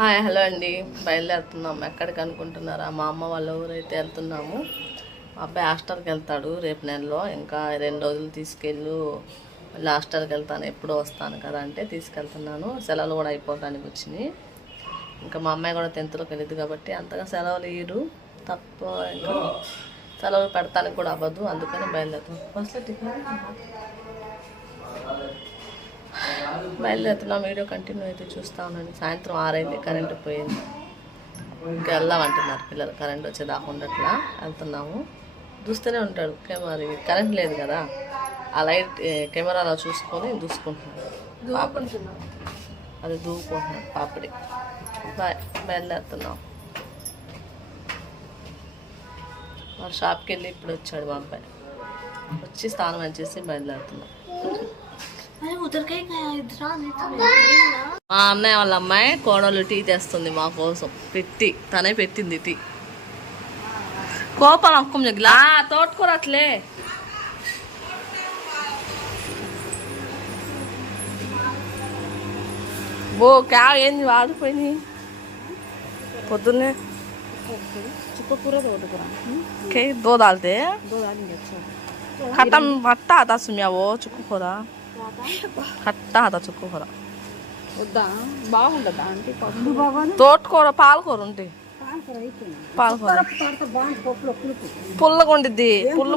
Hi hello అండి. బయలుదేరుతున్నాము. ఎక్కడికి అనుకుంటున్నారా? మా అమ్మ వాళ్ళ ఊరైతే వెళ్తున్నాము. మా అబ్బాయి హాస్టల్కి వెళ్తాడు రేపు నెలలో. ఇంకా 2 రోజులు తీసుకెళ్ళు, మళ్ళీ హాస్టల్కి వెళ్తాను, ఎప్పుడో వస్తాను కదా అంటే తీసుకెళ్తున్నాను. సెలవులు కూడా అయిపోవడానికి వచ్చినాయి. ఇంకా మా అమ్మాయి కూడా 10థ్లోకి వెళ్ళింది కాబట్టి అంతగా సెలవులు ఇయ్యరు. తప్ప ఇంకా సెలవులు పెడతానికి కూడా అవ్వదు. అందుకని బయలుదేరుతున్నాం. వీడియో కంటిన్యూ అయితే చూస్తూ ఉండండి. సాయంత్రం 6 అయింది, కరెంటు పోయింది. ఇంకా వెళ్దామంటున్నారు పిల్లలు. కరెంట్ వచ్చేదాకా ఉండట్లా వెళ్తున్నాము. చూస్తూనే ఉంటాడు. మరి కరెంట్ లేదు కదా, ఆ లైట్ కెమెరాలో చూసుకొని దూసుకుంటున్నాడు. అది దూకుంటున్నాడు పాపడి. బయలుదేరుతున్నాం. మరి షాప్కి వెళ్ళి ఇప్పుడు వచ్చాడు మా అబ్బాయి. వచ్చి స్నానం చేసి బయలుదేరుతున్నాం. మా అన్నయ్య వాళ్ళ అమ్మాయి కోడలు టీ తెస్తుంది మా కోసం. తనే పెట్టింది టీ. కోపాలు అక్కం జగ్లా తోటకూరట్లే. ఓ క్యా ఏంది వాడిపోయింది పొద్దున్నే. చుక్కకూర తోటకూర దో దాల్తే खट्टा खट्टा आता सुम्या वो చుక్కకూర खट्टा आता చుక్కకూర వద్దా బాగుండదా అంటే తోటకూర పాలకూర ఉంటే పాలకూర పుల్లగా ఉండిద్ది. పుల్ల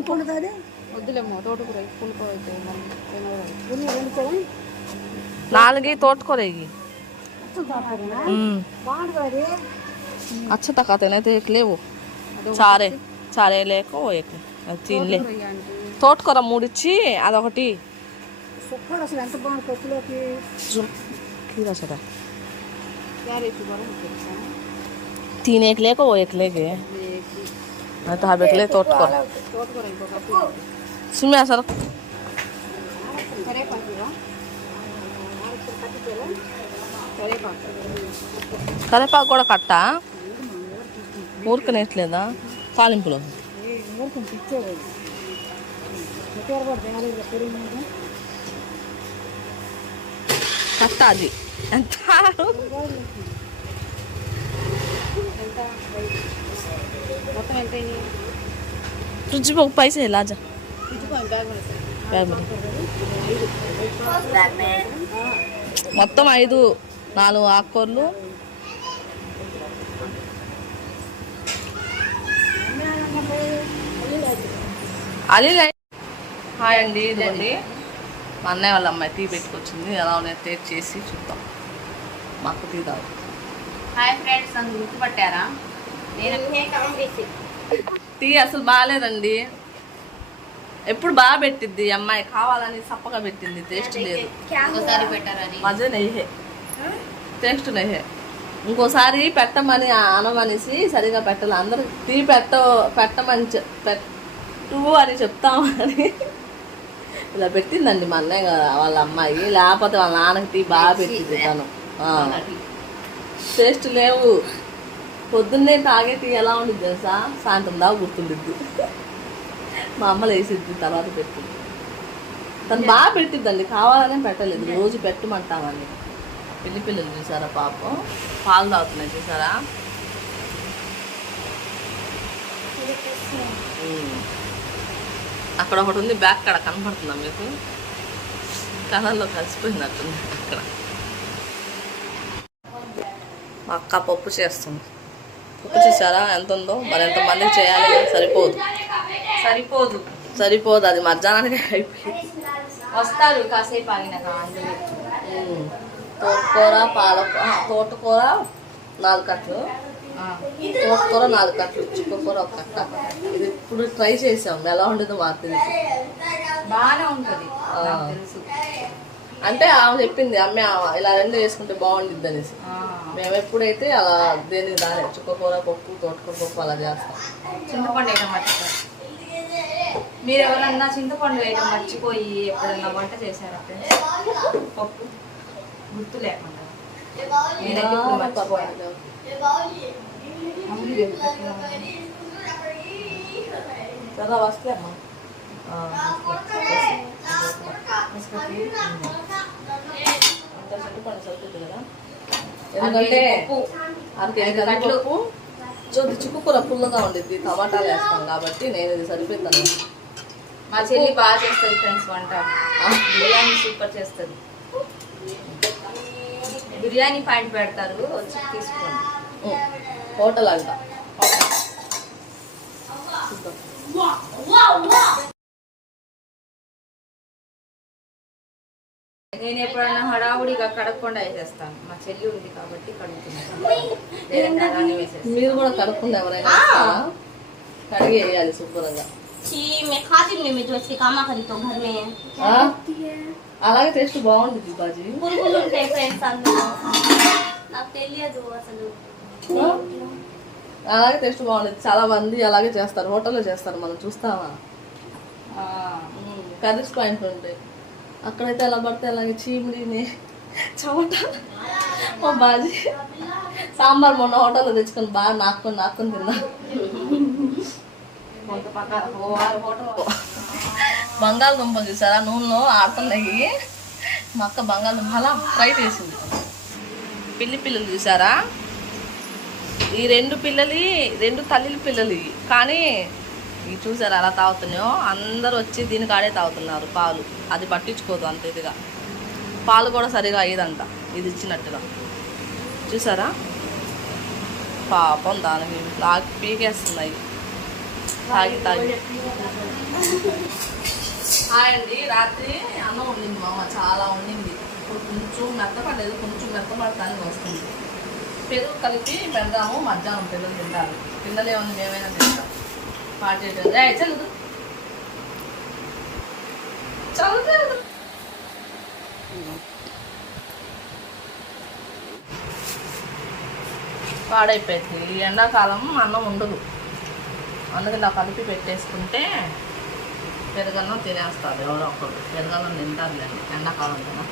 వద్దులేమో తోటకూర పుల్లకూర అయితే 4 తోటకూర अच्छा तक आते नहीं तो एक ले वो सारे सारे लेको एक 3 ले తోటకూర 3 ఇచ్చి అదొకటి. అసలు ఎంత బాగుంది పప్పులోకి. खीरा छोटा 3 एक लेको वो एक लेके मैं तो हबेक ले तोटकूर सुम्या सर కరేపాకు కూడా కట్టా ఊరికనేట్లేదా తాలింపులో కట్ట అది ఎంత ఫ్రిడ్జ్ పైసే లాజా మొత్తం 5 4 ఆకుకూరలు. అది హాయ్ అండి. ఇదిగోండి మా అన్నయ్య వాళ్ళ అమ్మాయి టీ పెట్టుకొచ్చింది. ఎలా ఉన్నాయి టేస్ట్ చేసి చూద్దాం. మాకు టీ తాగు. హాయ్ ఫ్రెండ్స్, నన్ను గుర్తుపట్టారా? టీ అసలు బాగాలేదండి. ఎప్పుడు బాగా పెట్టిద్ది అమ్మాయి, కావాలని సప్పగా పెట్టింది. టేస్ట్ లేదు. మజా నెయ్యే టేస్ట్ నెయ్యే. ఇంకోసారి పెట్టమని అనమనేసి సరిగా పెట్టాలి. అందరు టీ పెట్టమని పెట్టు అని చెప్తామని ఇలా పెట్టిందండి మా అన్నయ్య వాళ్ళ అమ్మాయి. లేకపోతే వాళ్ళ నాన్నకి టీ బాగా పెట్టింది తను. టేస్ట్ లేవు. పొద్దున్నే తాగే టీ ఎలా ఉండిద్ది తెలుసా? సాయంత్రం దాకా గుర్తుండిద్ది. మా అమ్మలు వేసిద్ది, తర్వాత పెట్టింది. తను బాగా పెట్టిద్దండి, కావాలనే పెట్టలేదు. రోజు పెట్టమంటామని. పిల్లలు చూసారా పాపం, పాలు తాగుతున్నాయి చూసారా. అక్కడ ఒకటి ఉంది, బ్యాక్ కాడ కనపడుతుందా మీకు? కలర్లో కలిసిపోయినట్టుంది అక్కడ. మా అక్క పప్పు చేస్తుంది. పప్పు చూసారా ఎంత ఉందో. మరి ఎంతమందికి చేయాలి? సరిపోదు అది మధ్యాహ్నానికి అయిపోయింది. వస్తారు కాసేపు ఆగినాక. తోటకూర 4 కట్టలు, తోటకూర 4 కట్టలు, చుక్కకూర 1 కట్ట. ఇది ఇప్పుడు ట్రై చేసాం, ఎలా ఉండేదో మాకు తెలుసు. బాగానే ఉంటుంది అంటే ఆమె చెప్పింది, అమ్మే ఇలా 2 వేసుకుంటే బాగుండిద్ది అనేసి. మేము ఎప్పుడైతే అలా దేనికి దాని చుక్కకూర పప్పు, తోటకూర పప్పు అలా చేస్తాం. చింతపండు వేయడం మర్చిపోయి, మీరు ఎవరన్నా చింతపండు వేయడం మర్చిపోయి ఎప్పుడన్నా వంట చేశారా? పప్పు గుర్తు లేకుండా సరే వస్తే అమ్మా అంత చింతపండు సరిపోతుంది కదా. ఎందుకంటే పప్పు, 6 కేజీ కందిపప్పు చుక్కకూర పుల్లగా ఉండిద్ది, టమాటాలు వేస్తాం కాబట్టి నేను ఇది సరిపోతాను. మా చెల్లి బాగా చేస్తుంది ఫ్రెండ్స్ వంట. బిర్యానీ సూపర్ చేస్తుంది. బిర్యానీ పాయింట్ పెడతారు, వచ్చి తీసుకోండి. హోటల్ అంట. నేను ఎప్పుడైనా హడావుడిగా కడగకుండా వేసేస్తాను. మా చెల్లి ఉంది కాబట్టి కడుగుతున్నాను. లేదంటే అలానే వేసేస్తాను. మీరు కూడా కడుక్కుండా ఎవరైనా వేస్తారా? కడిగి వేయాలి శుభ్రంగా. అలాగే టేస్ట్ బాగుంటుంది బాజీ. అలాగే టేస్ట్ బాగుంటుంది. చాలా మంది అలాగే చేస్తారు, హోటల్లో చేస్తారు, మనం చూస్తామా. కర్రీస్ పాయింట్ ఉంటాయి, అక్కడైతే ఎలా పడితే అలాగే చీమిడి చవట. ఓ బాజీ సాంబార్ మొన్న హోటల్లో తెచ్చుకొని బాగా నాక్కుని తిన్నా. బంగాళదుంపలు చూసారా, నూనెలో ఆడుతున్నాయి. మా అక్క బంగాళదుంప అలా ఫ్రై చేసింది. పిల్లలు చూసారా, ఈ 2 తల్లిల పిల్లలు. కానీ ఇవి చూసారా అలా తాగుతున్నాయో, అందరూ వచ్చి దీని కాడే తాగుతున్నారు పాలు. అది పట్టించుకోదు అంత ఇదిగా, పాలు కూడా సరిగా అయ్యేదంట ఇది ఇచ్చినట్టుగా. చూసారా పాపం, దానికి లాగి పీకేస్తున్నాయి తాగి. అండి రాత్రి అన్నం వండింది మా అమ్మ, చాలా వండింది. ఇప్పుడు కొంచెం మెత్తపడలేదు, కొంచెం మెత్తపడటానికి వస్తుంది. పెరుగు కలిపి పెడదాము, మధ్యాహ్నం పిల్లలు తింటారు. పిల్లలు ఏమన్నా మేమైనా తింటాం. చల్లుదు చల్లుదు. పాడైపోయింది. ఈ ఎండాకాలం అన్నం ఉండదు, అందుకే ఇలా కలిపి పెట్టేసుకుంటే పెరుగన్నం తినేస్తారు ఎవరో ఒకరు. పెరుగన్నం తింటారులేండి ఎండాకాలం కదా.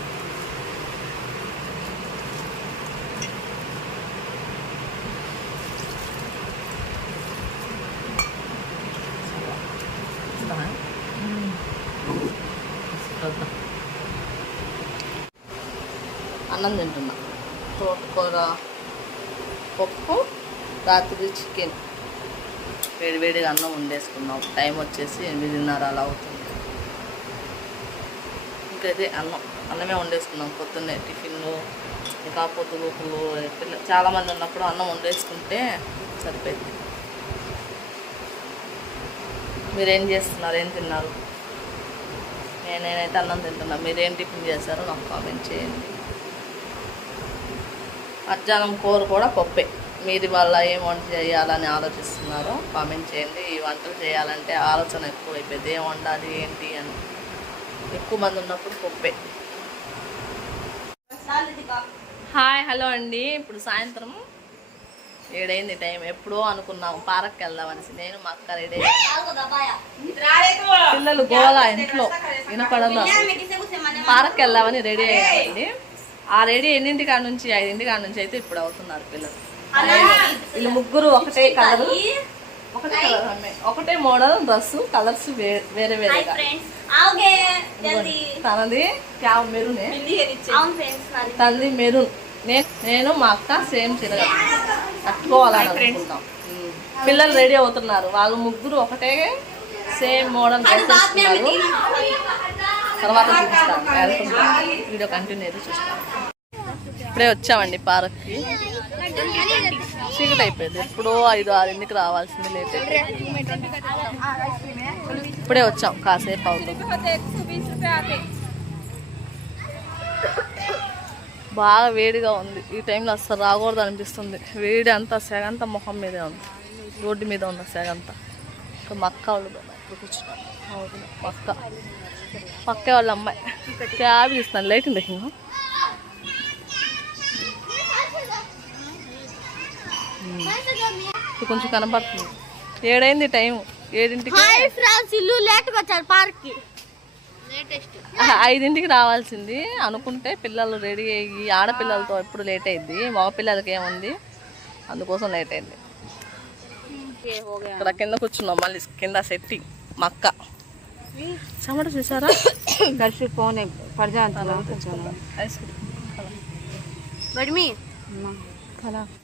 అన్నం తింటున్నా, తోటకూర పప్పు, రాత్రి చికెన్. వేడివేడిగా అన్నం వండేసుకున్నాం. టైం వచ్చేసి 8:30 అలా అవుతుంది. ఇంకైతే అన్నమే వండేసుకున్నాం పొద్దున్నే. టిఫిన్లు ఇంకా పొద్దుగూకులు చాలామంది ఉన్నప్పుడు అన్నం వండేసుకుంటే సరిపోయింది. మీరేం చేస్తున్నారు, ఏం తిన్నారు? నేనైతే అన్నం తింటున్నా. మీరేం టిఫిన్ చేశారో నాకు కామెంట్ చేయండి. మధ్యాహ్నం కూర కూడా పప్పే. మీది వల్ల ఏం వంట చేయాలని ఆలోచిస్తున్నారో కామెంట్ చేయండి. ఈ వంటలు చేయాలంటే ఆలోచన ఎక్కువ అయిపోయింది, ఏం వండాలి ఏంటి అని. ఎక్కువ మంది ఉన్నప్పుడు పప్పే. హాయ్ హలో అండి. ఇప్పుడు సాయంత్రం 7 అయింది టైం. ఎప్పుడో అనుకున్నాము పార్క్కి వెళ్దామనేసి. నేను మా అక్క రెడీ. పిల్లలు గోళ ఇంట్లో వినపడదు. పార్క్కి వెళ్దామని రెడీ అయ్యామండి. ఆ రెడీ 8 కాడ నుంచి 5 కాడ నుంచి అయితే ఇప్పుడు అవుతున్నారు పిల్లలు. వీళ్ళు ముగ్గురు ఒకటే కలర్, ఒకటే మోడల్ డ్రెస్, కలర్స్ వేరే వేరేగా. తనది మెరూనే, తనది మెరూన్. నేను మా అక్క సేమ్ చీర కట్టుకోవాలని అనుకుంటాం. పిల్లలు రెడీ అవుతున్నారు. వాళ్ళు ముగ్గురు ఒకటే సేమ్ మోడల్ డ్రెస్ వేస్తున్నారు. తర్వాత చూపిస్తాను, వీడియో కంటిన్యూ అయితే చూస్తాను. ఇప్పుడే వచ్చామండి పార్క్కి. చీకటి అయిపోయింది. ఎప్పుడో 5-6 రావాల్సింది, లేట్ అయిపోయింది. ఇప్పుడే వచ్చాం, కాసేపు అవుతుంది. బాగా వేడిగా ఉంది. ఈ టైంలో అస్సలు రాకూడదు అనిపిస్తుంది. వేడి అంతా సెగంతా ముఖం మీదే ఉంది, రోడ్డు మీద ఉన్న సెగంతా. ఇంకా మక్క వాళ్ళు ఇప్పుడు కూర్చున్నారు. పక్క వాళ్ళ అమ్మాయి క్యాబ్ ఇస్తాను. లైట్ ఉంది కొంచెం కనపడుతుంది. 7 అయింది టైం. 7ంటికి 5ంటికి రావాల్సింది అనుకుంటే పిల్లలు రెడీ అయ్యి, ఆడపిల్లలతో ఎప్పుడు లేట్ అయింది, మగపిల్లలకి ఏముంది, అందుకోసం లేట్ అయింది. ఇక్కడ కింద కూర్చున్నాం, మళ్ళీ కింద సెట్టింగ్. మక్క చెమట చూసారా, కలిసి పోనే ఐస్ క్రీమ్ అమ్మా, ఫలా